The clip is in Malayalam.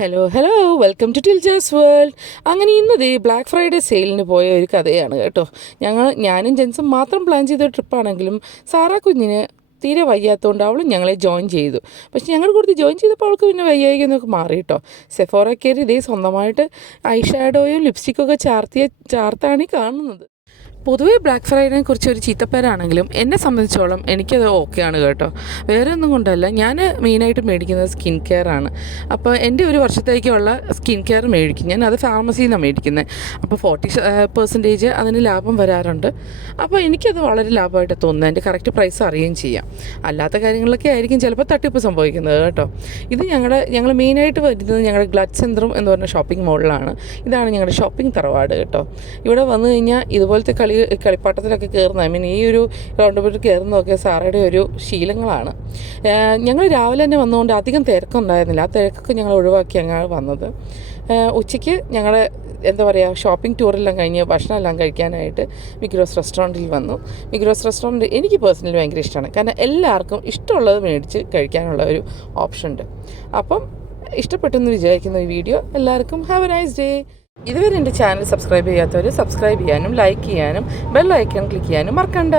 Hello hello welcome to Tiljas world. അങ്ങനെ ഇന്നത് ബ്ലാക്ക് ഫ്രൈഡേ സെയിലിന് പോയ ഒരു കഥയാണ് കേട്ടോ. ഞാനും ജെൻസും മാത്രം പ്ലാൻ ചെയ്ത ട്രിപ്പാണെങ്കിലും സാറാ കുഞ്ഞിന് തീരെ വയ്യാത്തതുകൊണ്ട് അവളും ഞങ്ങളെ ജോയിൻ ചെയ്തു. പക്ഷേ ഞങ്ങൾ കൂടുതൽ ജോയിൻ ചെയ്തപ്പോൾ അവൾക്ക് പിന്നെ വയ്യായികയൊക്കെ മാറി കേട്ടോ. സെഫോറ കയറി ഇതേ സ്വന്തമായിട്ട് ഐ ഷാഡോയും ലിപ്സ്റ്റിക്കൊക്കെ ചാർത്താണ് ഈ കാണുന്നത്. പൊതുവേ ബ്ലാക്ക് ഫ്രൈഡിനെ കുറിച്ച് ഒരു ചീത്തപ്പേരാണെങ്കിലും എന്നെ സംബന്ധിച്ചോളം എനിക്കത് ഓക്കെയാണ് കേട്ടോ. വേറെ ഒന്നും കൊണ്ടല്ല, ഞാൻ മെയിനായിട്ട് മേടിക്കുന്നത് സ്കിൻ കെയർ ആണ്. അപ്പോൾ എൻ്റെ ഒരു വർഷത്തേക്കുള്ള സ്കിൻ കെയർ മേടിക്കും ഞാൻ. അത് ഫാർമസിയിൽ നിന്നാണ് മേടിക്കുന്നത്. അപ്പോൾ 40% അതിന് ലാഭം വരാറുണ്ട്. അപ്പോൾ എനിക്കത് വളരെ ലാഭമായിട്ട് തോന്നുന്നത്. എൻ്റെ കറക്റ്റ് പ്രൈസ് അറിയുകയും ചെയ്യാം. അല്ലാത്ത കാര്യങ്ങളിലൊക്കെ ആയിരിക്കും ചിലപ്പോൾ തട്ടിപ്പ് സംഭവിക്കുന്നത് കേട്ടോ. ഇത് ഞങ്ങൾ മെയിനായിട്ട് വരുന്നത് ഞങ്ങളുടെ ഗ്ലഡ് സെൻറ്ററും എന്ന് പറഞ്ഞ ഷോപ്പിംഗ് മോളിലാണ്. ഇതാണ് ഞങ്ങളുടെ ഷോപ്പിംഗ് തറവാട് കേട്ടോ. ഇവിടെ വന്നു കഴിഞ്ഞാൽ ഇതുപോലത്തെ കളിപ്പാട്ടത്തിലൊക്കെ കയറുന്ന ഈ ഒരു റൗണ്ട് ബോട്ട് കയറുന്നതൊക്കെ സാറയുടെ ഒരു ശീലങ്ങളാണ്. ഞങ്ങൾ രാവിലെ തന്നെ വന്നുകൊണ്ട് അധികം തിരക്കുണ്ടായിരുന്നില്ല. ആ തിരക്കൊക്കെ ഞങ്ങൾ ഒഴിവാക്കി അങ്ങാണ് വന്നത്. ഉച്ചയ്ക്ക് ഞങ്ങളുടെ എന്താ പറയുക, ഷോപ്പിംഗ് ടൂറെല്ലാം കഴിഞ്ഞ് ഭക്ഷണമെല്ലാം കഴിക്കാനായിട്ട് മിഗ്രോസ് റെസ്റ്റോറൻറ്റിൽ വന്നു. മിഗ്രോസ് റെസ്റ്റോറൻറ്റ് എനിക്ക് പേഴ്സണലി ഭയങ്കര ഇഷ്ടമാണ്. കാരണം എല്ലാവർക്കും ഇഷ്ടമുള്ളത് മേടിച്ച് കഴിക്കാനുള്ള ഒരു ഓപ്ഷൻ ഉണ്ട്. അപ്പം ഇഷ്ടപ്പെട്ടെന്ന് വിചാരിക്കുന്ന ഈ വീഡിയോ എല്ലാവർക്കും ഹാവ് എ നൈസ് ഡേ. ഇതുവരെ എൻ്റെ ചാനൽ സബ്സ്ക്രൈബ് ചെയ്യാത്തവർ സബ്സ്ക്രൈബ് ചെയ്യാനും ലൈക്ക് ചെയ്യാനും ബെൽ ഐക്കൺ ക്ലിക്ക് ചെയ്യാനും മറക്കണ്ട.